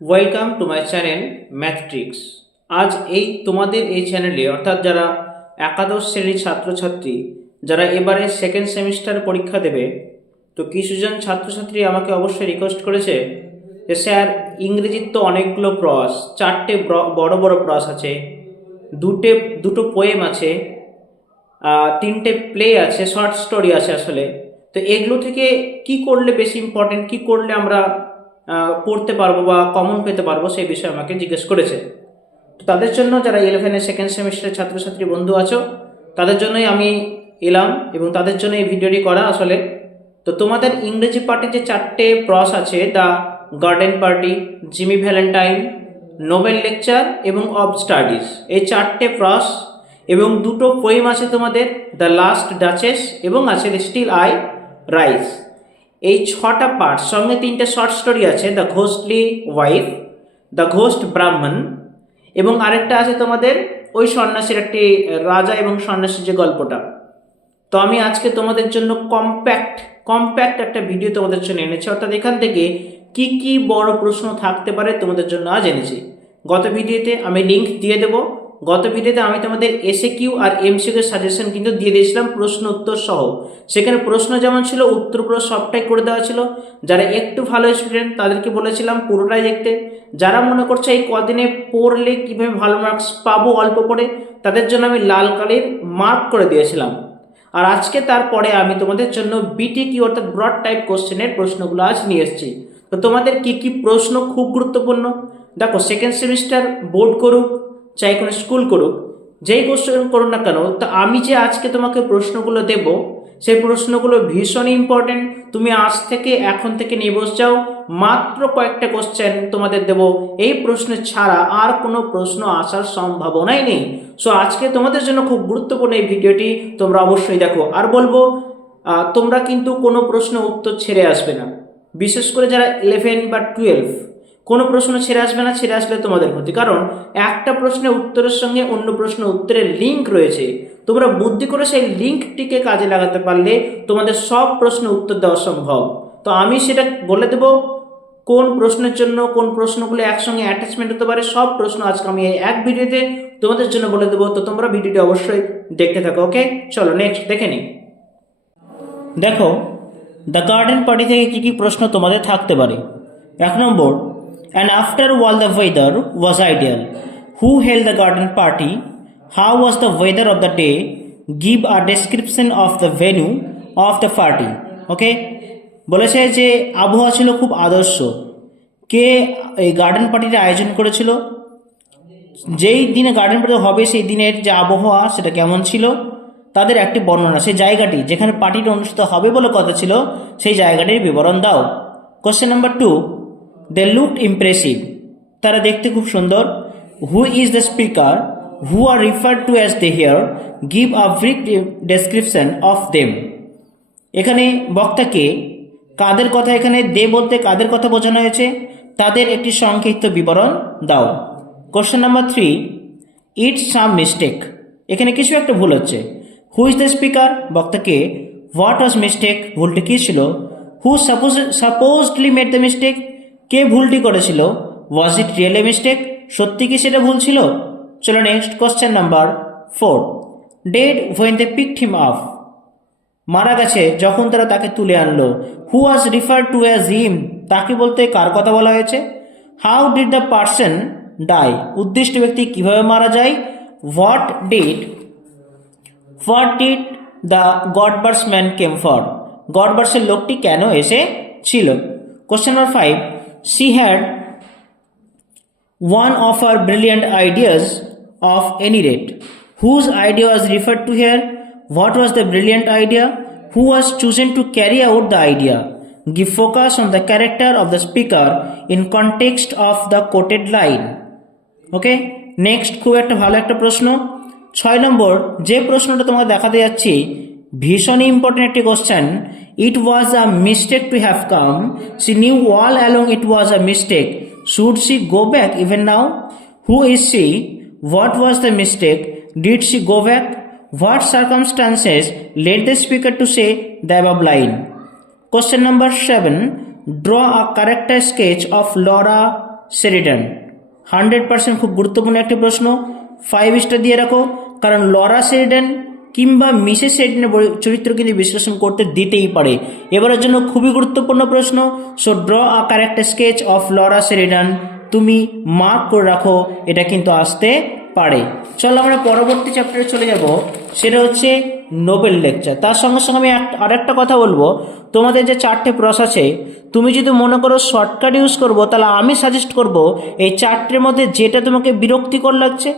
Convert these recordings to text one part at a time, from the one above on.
Welcome to my channel Mathtricks. আজ তোমাদের এই চ্যানেলে অর্থাৎ যারা একাদশ শ্রেণীর ছাত্রছাত্রী যারা এবারে সেকেন্ড সেমিস্টার পরীক্ষা দেবে, তো কিছুজন ছাত্রছাত্রী আমাকে অবশ্যই রিকোয়েস্ট করেছে যে স্যার, ইংরেজির তো অনেকগুলো প্রস, চারটে বড় বড় প্রস আছে, দুটো পোয়েম আছে, তিনটে প্লে আছে, শর্ট স্টোরি আছে। আসলে তো এগুলো থেকে কি করলে বেশি ইম্পর্টেন্ট, কি করলে আমরা পড়তে পারবো বা কমন পেতে পারবো, সেই বিষয়ে আমাকে জিজ্ঞেস করেছে। তো তাদের জন্য যারা 11-এর সেকেন্ড সেমিস্টারের ছাত্রছাত্রী বন্ধু আছো, তাদের জন্যই আমি এলাম এবং তাদের জন্য এই ভিডিওটি করা। আসলে তো তোমাদের ইংরেজি পার্টে যে চারটে প্রস আছে, the garden party, Jimmy Valentine, Nobel lecture এবং অব স্টাডিজ, এই চারটে প্রস এবং দুটো পোয়েম আছে তোমাদের, দ্য লাস্ট ডাচেস এবং আছে স্টিল আই রাইজ। এই ছটা পার্ট সঙ্গে তিনটে শর্ট স্টোরি আছে, দ্য ঘোস্টলি ওয়াইফ, দ্য ঘোস্ট ব্রাহ্মণ এবং আরেকটা আছে তোমাদের ওই সন্ন্যাসীর একটি রাজা এবং সন্ন্যাসীর যে গল্পটা। তো আমি আজকে তোমাদের জন্য কম্প্যাক্ট একটা ভিডিও তোমাদের জন্য এনেছি, অর্থাৎ এখান থেকে কি কি বড় প্রশ্ন থাকতে পারে তোমাদের জন্য আজ এনেছি। গত ভিডিওতে আমি লিঙ্ক দিয়ে দেবো। গত ভিডিওতে আমি তোমাদের এসএকিউ আর এমসিকিউ সাজেশন কিন্তু দিয়ে দিয়েছিলাম, প্রশ্ন উত্তর সহ। সেখানে প্রশ্ন যেমন ছিল, উত্তরগুলো সবটাই করে দেওয়া ছিল। যারা একটু ভালো স্টুডেন্ট তাদেরকে বলেছিলাম পুরোটাই দেখতে। যারা মনে করছে এই কদিনে পড়লে কীভাবে ভালো মার্কস পাবো অল্প পড়ে, তাদের জন্য আমি লাল কালির মার্ক করে দিয়েছিলাম। আর আজকে তারপরে আমি তোমাদের জন্য বিটিকিউ অর্থাৎ ব্রড টাইপ কোশ্চেনের প্রশ্নগুলো আজ নিয়ে এসেছি। তো তোমাদের কি কি প্রশ্ন খুব গুরুত্বপূর্ণ, দেখো সেকেন্ড সেমিস্টার বোর্ড করুক চাই কোনো স্কুল করুক, যেই কোশ্চেন করুক না কেন, তো আমি যে আজকে তোমাকে প্রশ্নগুলো দেব সেই প্রশ্নগুলো ভীষণই ইম্পর্টেন্ট। তুমি আজ থেকে এখন থেকে নিয়ে বসে যাও, মাত্র কয়েকটা কোশ্চেন তোমাদের দেব, এই প্রশ্ন ছাড়া আর কোনো প্রশ্ন আসার সম্ভাবনাই নেই। সো আজকে তোমাদের জন্য খুব গুরুত্বপূর্ণ এই ভিডিওটি, তোমরা অবশ্যই দেখো। আর বলবো তোমরা কিন্তু কোনো প্রশ্ন উত্তর ছেড়ে আসবে না, বিশেষ করে যারা 11 বা 12 কোনো প্রশ্ন ছেড়ে আসবে না, ছেড়ে আসলে তোমাদের ক্ষতি। কারণ একটা প্রশ্নের উত্তরের সঙ্গে অন্য প্রশ্ন উত্তরের লিঙ্ক রয়েছে, তোমরা বুদ্ধি করে সেই লিঙ্কটিকে কাজে লাগাতে পারলে তোমাদের সব প্রশ্ন উত্তর দেওয়া সম্ভব। তো আমি সেটা বলে দেবো কোন প্রশ্নের জন্য কোন প্রশ্নগুলো একসঙ্গে অ্যাটাচমেন্ট হতে পারে, সব প্রশ্ন আজকে আমি এই এক ভিডিওতে তোমাদের জন্য বলে দেবো। তো তোমরা ভিডিওটি অবশ্যই দেখতে থাকো। ওকে, চলো নেক্সট দেখে নিই। দেখো দ্য গার্ডেন পার্টি থেকে কি কি প্রশ্ন তোমাদের থাকতে পারে। 1 নম্বর, and after all the weather was ideal, who held the garden party, how was the weather of the day, give a description of the venue of the party. ওকে, বলেছে যে আবহাওয়া ছিল খুব আদর্শ, কে এই গার্ডেন পার্টির আয়োজন করেছিল, যেই দিনে গার্ডেন পার্টি হবে সেই দিনের যে আবহাওয়া সেটা কেমন ছিল, তাদের একটি বর্ণনা, সেই জায়গাটি যেখানে পার্টিটা অনুষ্ঠিত হবে বলে কথা ছিল সেই জায়গাটির বিবরণ দাও। Question number 2, they looked impressive, তারা দেখতে খুব সুন্দর। Who is the speaker, who are referred to as they here, give a brief description of them. এখানে বক্তাকে, কাদের কথা, এখানে দে বলতে কাদের কথা বোঝানো হয়েছে, তাদের একটি সংক্ষিপ্ত বিবরণ দাও। Question number 3, it's some mistake, এখানে কিছু একটা ভুল হচ্ছে। হু ইজ দ্য স্পিকার, বক্তাকে, হোয়াট ওয়াজ মিস্টেক, ভুলটি কী ছিল। Who supposedly made the mistake, কে ভুলটি করেছিল। ওয়াজ ইট রিয়েলি মিস্টেক, সত্যি কি সেটা ভুল ছিল। চলো next, question number 4, dead when they picked him up, মারা গেছে যখন তারা তাকে তুলে আনলো। Who was referred to as him, তাকে বলতে কার কথা বলা হয়েছে। How did the person die, উদ্দিষ্ট ব্যক্তি কিভাবে মারা যায়। What did the Godbarse man came for, গডবার্সের লোকটি কেন এসেছিল। কোশ্চেন নাম্বার 5, শি হ্যাড one of her brilliant ideas of any rate, whose idea was referred to here. What was the brilliant idea, who was chosen to carry out the idea. Give focus on the character of the speaker in context of the quoted line. Okay, next খুব একটা ভালো একটা প্রশ্ন। 6 নম্বর যে প্রশ্নটা তোমাকে দেখাতে যাচ্ছি ভীষণই ইম্পর্টেন্ট একটি question. It was a mistake to have come, she knew all along it was a mistake, should she go back even now. Who is she, what was the mistake, did she go back, what circumstances led the speaker to say the above line. Question number 7, draw a character sketch of Laura, Sheridan. 100% খুব গুরুত্বপূর্ণ একটি প্রশ্ন, 5 star দিয়ে রাখো, কারণ Laura Sheridan কিংবা Mrs শেরিডানের চরিত্র কিন্তু বিশ্লেষণ করতে দিতেই পারে। এবারের জন্য খুবই গুরুত্বপূর্ণ প্রশ্ন। So draw a character sketch of Laura Sheridan. তুমি মার্ক করে রাখো, এটা কিন্তু আসতে পারে। চলো আমরা পরবর্তী চ্যাপ্টারে চলে যাব, সেটা হচ্ছে নোবেল লেকচার। তার সঙ্গে সঙ্গে আমি আরেকটা কথা বলবো, তোমাদের যে 4টে প্রশ্ন আছে, তুমি যদি মনে করো শর্টকাট ইউজ করবো, তাহলে আমি সাজেস্ট করব এই 4টের মধ্যে যেটা তোমাকে বিরক্তিকর লাগছে,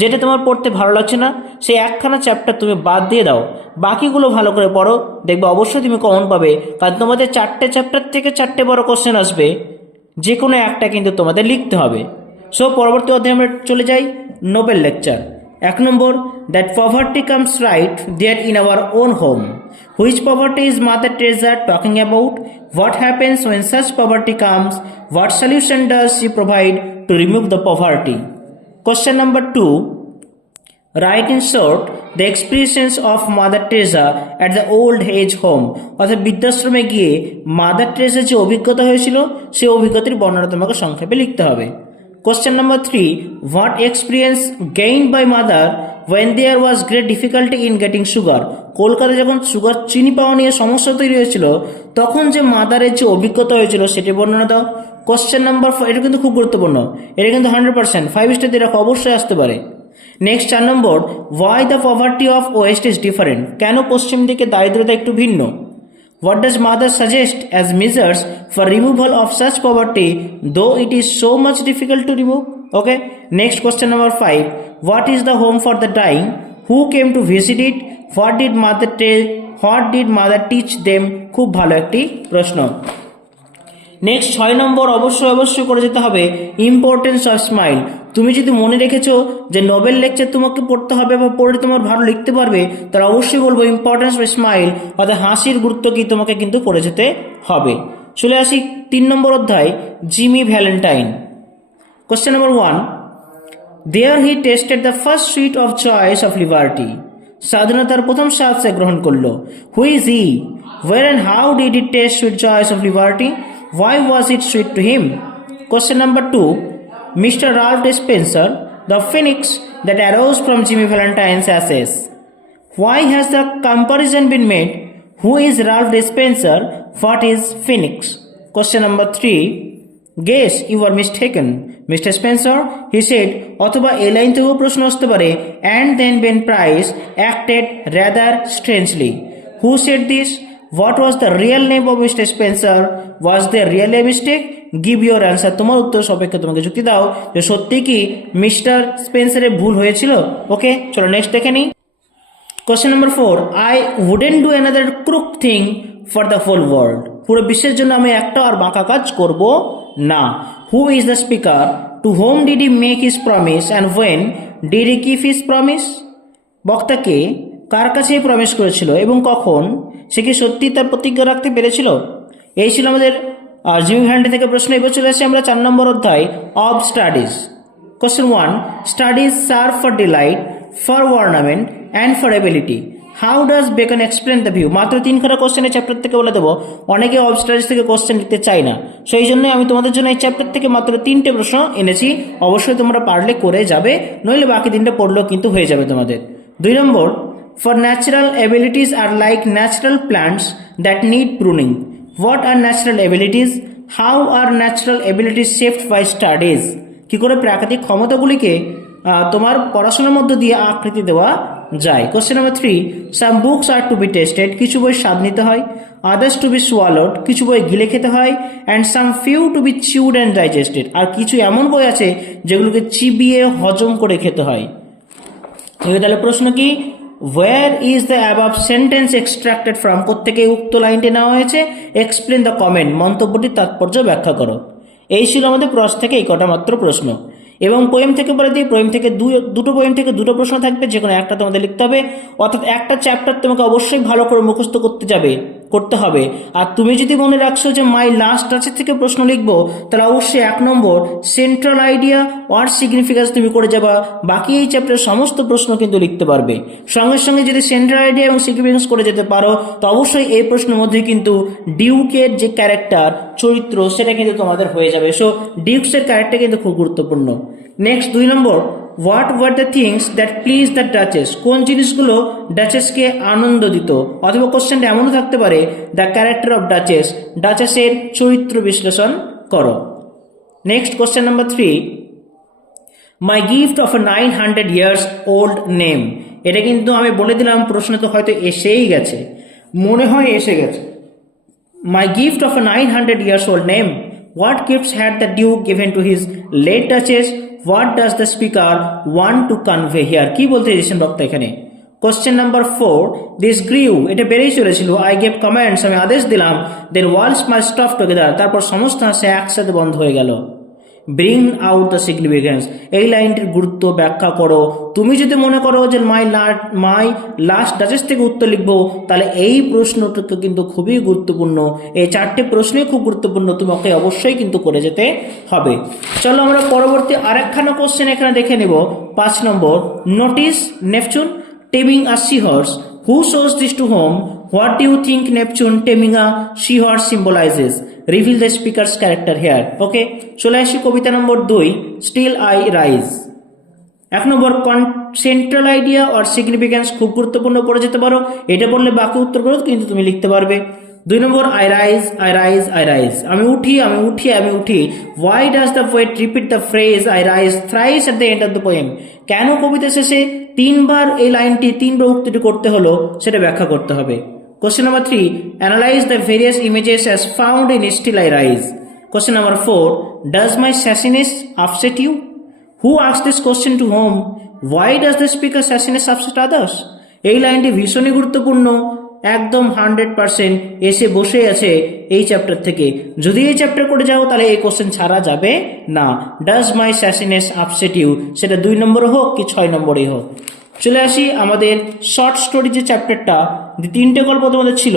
যেটা তোমার পড়তে ভালো লাগছে না, সেই একখানা চ্যাপ্টার তুমি বাদ দিয়ে দাও, বাকিগুলো ভালো করে পড়ো, দেখবে অবশ্যই তুমি কমন পাবে। কারণ তোমাদের 4টে চ্যাপ্টার থেকে 4টে বড় কোশ্চেন আসবে, যে কোনো একটা কিন্তু তোমাদের লিখতে হবে। সো পরবর্তী অধ্যায়ে আমরা চলে যাই, নোবেল লেকচার। 1 নম্বর, that poverty comes right there in our own home. Which poverty is Mother Teresa talking about? What happens when such poverty comes? What solution does she provide to remove the poverty? Question number 2, write in short the experiences of Mother Teresa at the old age home. অর্থাৎ বৃদ্ধাশ্রমে গিয়ে mother টেরেসার যে অভিজ্ঞতা হয়েছিল সেই অভিজ্ঞতার বর্ণনা তোমাকে সংক্ষেপে লিখতে হবে। Question number 3, what experience gained by mother when there was great difficulty in getting sugar? Kolkata যখন সুগার চিনি পাওয়া নিয়ে সমস্যা তৈরি হয়েছিল, তখন যে মাদারের যে অভিজ্ঞতা হয়েছিল সেটি বর্ণনা দাও। কোশ্চেন নাম্বার 4, এটা কিন্তু খুব গুরুত্বপূর্ণ, এটা কিন্তু 100% 5 স্টার দিয়ে রাখো, অবশ্যই আসতে পারে। Next 4 number, why the poverty of west is different? কেন পশ্চিম দিকে দারিদ্রতা একটু ভিন্ন? What does mother suggest as measures for removal of such poverty though it is so much difficult to remove? Okay. Next question number 5, what is the home for the dying? Who came to visit it? What did mother teach them? খুব ভালো একটি প্রশ্ন। Next 6 নম্বর, অবশ্যই করে যেতে হবে, importance of smile. তুমি যদি মনে রেখেছো যে নোবেল লেকচার তোমাকে পড়তে হবে বা পড়ে তোমার ভালো লিখতে পারবে, তাহলে অবশ্যই বলবো ইম্পর্টেন্স অফ স্মাইল, অর্থাৎ হাসির গুরুত্ব কি তোমাকে কিন্তু পড়ে যেতে হবে। চলে আসি 3 নম্বর অধ্যায়, Jimmy Valentine. Question number 1, there he tasted the first sweet of choice of liberty. স্বাধীনতার প্রথম স্বাদ সে গ্রহণ করলো। Who is he? Where and how did he taste sweet choice of liberty? Why was it sweet to him? Question number 2, Mr. Ralph Spencer, the phoenix that arose from Jimmy Valentine's ashes. Why has the comparison been made? Who is Ralph Spencer? What is phoenix? Question number 3, guess you are mistaken. Mr. Spencer, he said, অথবা এই line থেকেও প্রশ্ন আসতে পারে, and then Ben Price acted rather strangely. Who said this? What was the real name of Mr. Spencer? Was there really a mistake? Give your answer. তোমার উত্তর সাপেক্ষে তোমাকে যুক্তি দাও যে সত্যি কি মিস্টার স্পেন্সারের ভুল হয়েছিল। ওকে, চলো নেক্সট দেখে নিই। Question number 4, I wouldn't do another crook thing for the whole world. পুরো বিশ্বের জন্য আমি একটা আর বাঁকা কাজ করব না। Who is the speaker? To whom did he make his promise and when did he keep his promise? বক্তাকে কার কাছে প্রমিস করেছিল এবং কখন? সে কি সত্যি তার প্রতিজ্ঞা রাখতে পেরেছিল? এই ছিল আমাদের জিমি ভ্যালেন্টাইন থেকে প্রশ্ন। এবার চলে আসি আমরা 4 নম্বর অধ্যায়, of studies. Question 1, studies serve for delight, for ornament and for ability. How does Bacon explain the view? মাত্র 3খানা কোশ্চেনের চ্যাপ্টার থেকে বলে দেবো, অনেকে অব স্টাডিজ থেকে কোশ্চেন লিখতে চাই না, সেই জন্য আমি তোমাদের জন্য এই চ্যাপ্টার থেকে মাত্র 3টে প্রশ্ন এনেছি। অবশ্যই তোমরা পারলে করে যাবে, নইলে বাকি 3টে পড়লেও কিন্তু হয়ে যাবে তোমাদের। 2 নম্বর, for natural abilities are like natural plants that need pruning. What are natural abilities? How are natural abilities shaped by studies? কি করে প্রাকৃতিক ক্ষমতাগুলিকে তোমার পড়াশোনার মধ্য দিয়ে আকৃতি দেওয়া যায়। Question number 3, some books are to be tasted. কিছু বই স্বাদ নিতে হয়। others to be swallowed. কিছু বই গিলে খেতে হয়। and some few to be chewed and digested. আর কিছু এমন বই আছে যেগুলোকে চিবিয়ে হজম করে খেতে হয়। তাহলে প্রশ্ন কি? Where is the above sentence extracted from? প্রত্যেকে উক্ত লাইনটি নেওয়া হয়েছে। Explain the comment. মন্তব্যটির তাৎপর্য ব্যাখ্যা করো। এই ছিল আমাদের প্রশ্ন থেকে এই কটা মাত্র প্রশ্ন। এবং পোয়েম থেকে বলে দিই, পোয়েম থেকে দুটো পোয়েম থেকে দুটো প্রশ্ন থাকবে, যে কোনো একটা তোমাদের লিখতে হবে। অর্থাৎ একটা চ্যাপ্টার তোমাকে অবশ্যই ভালো করে মুখস্থ করতে যাবে করতে হবে। আর তুমি যদি মনে রাখছো যে মাই লাস্ট ডাচেস থেকে প্রশ্ন লিখবো, তাহলে অবশ্যই 1 number central idea or significance তুমি করে যাবা, বাকি এই চ্যাপ্টারের সমস্ত প্রশ্ন কিন্তু লিখতে পারবে। সঙ্গে সঙ্গে যদি সেন্ট্রাল আইডিয়া এবং সিগনিফিকেন্স করে যেতে পারো, তো অবশ্যই এই প্রশ্নের মধ্যে কিন্তু ডিউকের যে ক্যারেক্টার চরিত্র সেটা কিন্তু তোমাদের হয়ে যাবে। সো ডিউকসের ক্যারেক্টার কিন্তু খুব গুরুত্বপূর্ণ। Next 2 number, what were the things that please the duchess, কোন জিনিসগুলো ডাচেসকে আনন্দ দিত, অথবা কোশ্চেনটা এমনও থাকতে পারে দ্য ক্যারেক্টার অফ ডাচেস, ডাচেসের চরিত্র বিশ্লেষণ করো। Next question number 3, my gift of A 900 years old name, এটা কিন্তু আমি বলে দিলাম প্রশ্ন তো হয়তো এসেই গেছে, মনে হয় এসে গেছে। মাই gift of A 900 years old name, what gifts had the duke given to his late duchess, what does the speaker want to convey here, কি বলতে চাইছেন বক্তা এখানে। কোশ্চেন নাম্বার 4, দিস গ্রিউ, এটা বেড়েই চলেছিল, আই গেভ কমেন্টস, আমি আদেশ দিলাম, দেন ওয়ালস মাই স্টফ টুগেদার, তারপর সমস্ত হাসি একসাথে বন্ধ হয়ে গেল। ব্রিং আউট দ্য সিগনিফিকেন্স, এই লাইনটির গুরুত্ব ব্যাখ্যা করো। তুমি যদি মনে করো যে মাই লাস্ট ডাচেস থেকে উত্তর লিখবো, তাহলে এই প্রশ্নটা কিন্তু খুবই গুরুত্বপূর্ণ, এই 4টে প্রশ্নই খুব গুরুত্বপূর্ণ, তোমাকে অবশ্যই কিন্তু করে যেতে হবে। চলো আমরা পরবর্তী আরেকখানা কোশ্চেন এখানে দেখে নেব। 5 number, notice Neptune taming a sea horse, who shows this to whom, what do you think Neptune taming a sea horse symbolises, reveal the speaker's character here. Okay, চলে আসি কবিতা number 2, still I rise. 1 number, central idea or significance, খুব গুরুত্বপূর্ণ পড়ে যেতে পারো, এটা বললে বাকি উত্তরগুলো কিন্তু তুমি লিখতে পারবে। 2 number, I rise I rise I rise, আমি উঠি আমি উঠি আমি উঠি। Why does the poet repeat the phrase I rise thrice at the end of the poem, কেন কবিতা শেষে 3বার এই লাইনটি 3বার উক্তিটি করতে হলো সেটা ব্যাখ্যা করতে হবে। Question number 3, analyze the various images as found in Still I Rise. Question number 4, does my sassiness upset you? Who asked this question to whom? Why does the speaker sassiness upset others? এই লাইনটি ভীষণই গুরুত্বপূর্ণ, একদম 100% এসে বসে আছে এই chapter থেকে। যদি এই চ্যাপ্টার করে যাও তাহলে এই কোশ্চেন ছাড়া যাবে না। ডাজ মাই স্যাসিনেস আপসেট ইউ, সেটা 2 নম্বরে হোক কি 6 নম্বরে হোক। চলে আসি আমাদের শর্ট স্টোরি যে চ্যাপ্টারটা, 3টে গল্প তোমাদের ছিল,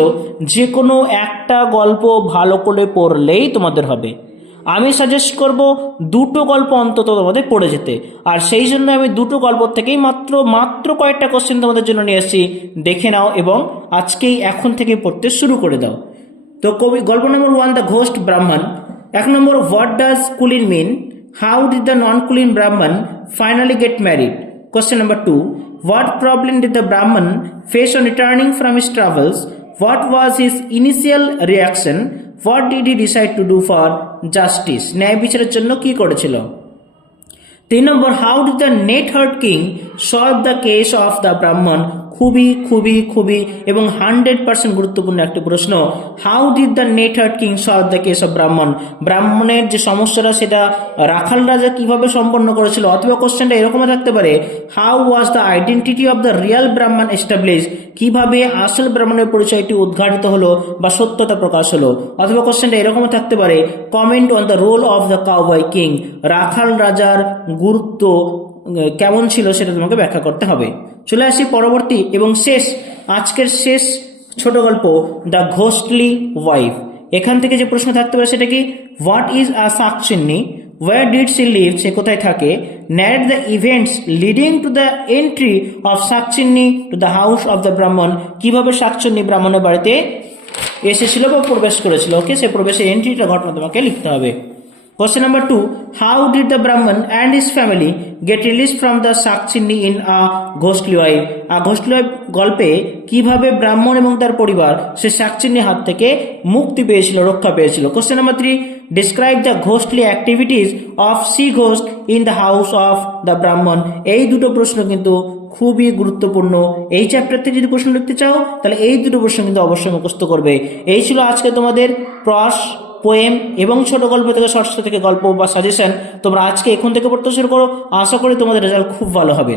যে কোনো একটা গল্প ভালো করে পড়লেই তোমাদের হবে। আমি সাজেস্ট করব 2টো গল্প অন্তত তোমাদের পড়ে যেতে, আর সেই জন্য আমি 2টো গল্প থেকেই মাত্র কয়েকটা কোশ্চেন তোমাদের জন্য নিয়ে এসেছি, দেখে নাও এবং আজকেই এখন থেকে পড়তে শুরু করে দাও। তো গল্প নম্বর 1, the ghost Brahmin. 1 number, what does Kulin mean, how did the non Kulin Brahmin finally get married. Question number 2, what problem did the Brahman face on returning from his travels? What was his initial reaction? What did he decide to do for justice? ন্যায় বিচারের জন্য কি করেছিল? 3 নম্বর, how did the net-hurt king solve the case of the Brahman? খুবই খুবই খুবই এবং 100% গুরুত্বপূর্ণ একটি প্রশ্ন। How did the net-heart king solve the case of ব্রাহ্মণ, ব্রাহ্মণের যে সমস্যাটা সেটা রাখাল রাজা কিভাবে সম্পন্ন করেছিল। অথবা কোশ্চেনটা এরকমও থাকতে পারে, how was the identity of the real ব্রাহ্মণ এস্টাবলিশ, কিভাবে আসল ব্রাহ্মণের পরিচয়টি উদ্ঘাটিত হলো বা সত্যতা প্রকাশ হলো। অথবা কোশ্চেনটা এরকমও থাকতে পারে, comment on the role of the cowboy king, রাখাল রাজার গুরুত্ব কেমন ছিল সেটা তোমাকে ব্যাখ্যা করতে হবে। চলে আসি পরবর্তী এবং আজকের শেষ ছোট গল্প, দ্য ঘোস্টলি ওয়াইফ। এখান থেকে যে প্রশ্ন থাকতে পারে সেটা কি, what is a Shakchunni, where did she live, সে কোথায় থাকে, narrate the events leading to the entry of Shakchunni to the house of the Brahmin, কিভাবে শাকচুন্নি ব্রাহ্মণের বাড়িতে এসেছিল বা প্রবেশ করেছিল। ওকে, সে প্রবেশের এন্ট্রিটা ঘটনা তোমাকে লিখতে হবে। Question number 2, how did the Brahman and his family get released from the Shakchini in a ghostly wife? A ghostly wife গল্পে কিভাবে ব্রাহ্মণ এবং তার পরিবার সে শাকচিন্নির হাত থেকে মুক্তি পেয়েছিল, রক্ষা পেয়েছিল। Question number 3, describe the ghostly activities of sea ghost in the house of the Brahman. এই দুটো প্রশ্ন কিন্তু খুবই গুরুত্বপূর্ণ। এই চ্যাপ্টার থেকে যদি প্রশ্ন লিখতে চাও তাহলে এই দুটো প্রশ্ন কিন্তু অবশ্যই মুখস্থ করবে। এই ছিল আজকে তোমাদের প্রস, পোয়েম এবং ছোট গল্প থেকে শর্ট স্টোরি থেকে গল্প বা সাজেশন। তোমরা আজকে এখন থেকে পড়তে শুরু করো, আশা করি তোমাদের রেজাল্ট খুব ভালো হবে।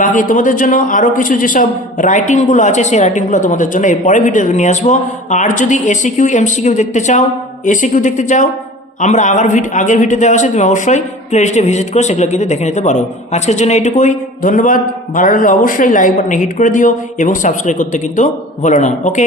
বাকি তোমাদের জন্য আরও কিছু যেসব রাইটিংগুলো আছে সেই রাইটিংগুলো তোমাদের জন্য এর পরে ভিডিওতে নিয়ে আসবো। আর যদি এসিকিউ এমসিকিউ দেখতে চাও আমরা আগের ভিডিও দেওয়া আছে, তুমি অবশ্যই প্লেলিস্টে ভিজিট করে সেগুলো কিন্তু দেখে নিতে পারো। আজকের জন্য এইটুকুই, ধন্যবাদ। ভালো লাগলে অবশ্যই লাইক বাটনে হিট করে দিও এবং সাবস্ক্রাইব করতে কিন্তু ভুলো না। ওকে।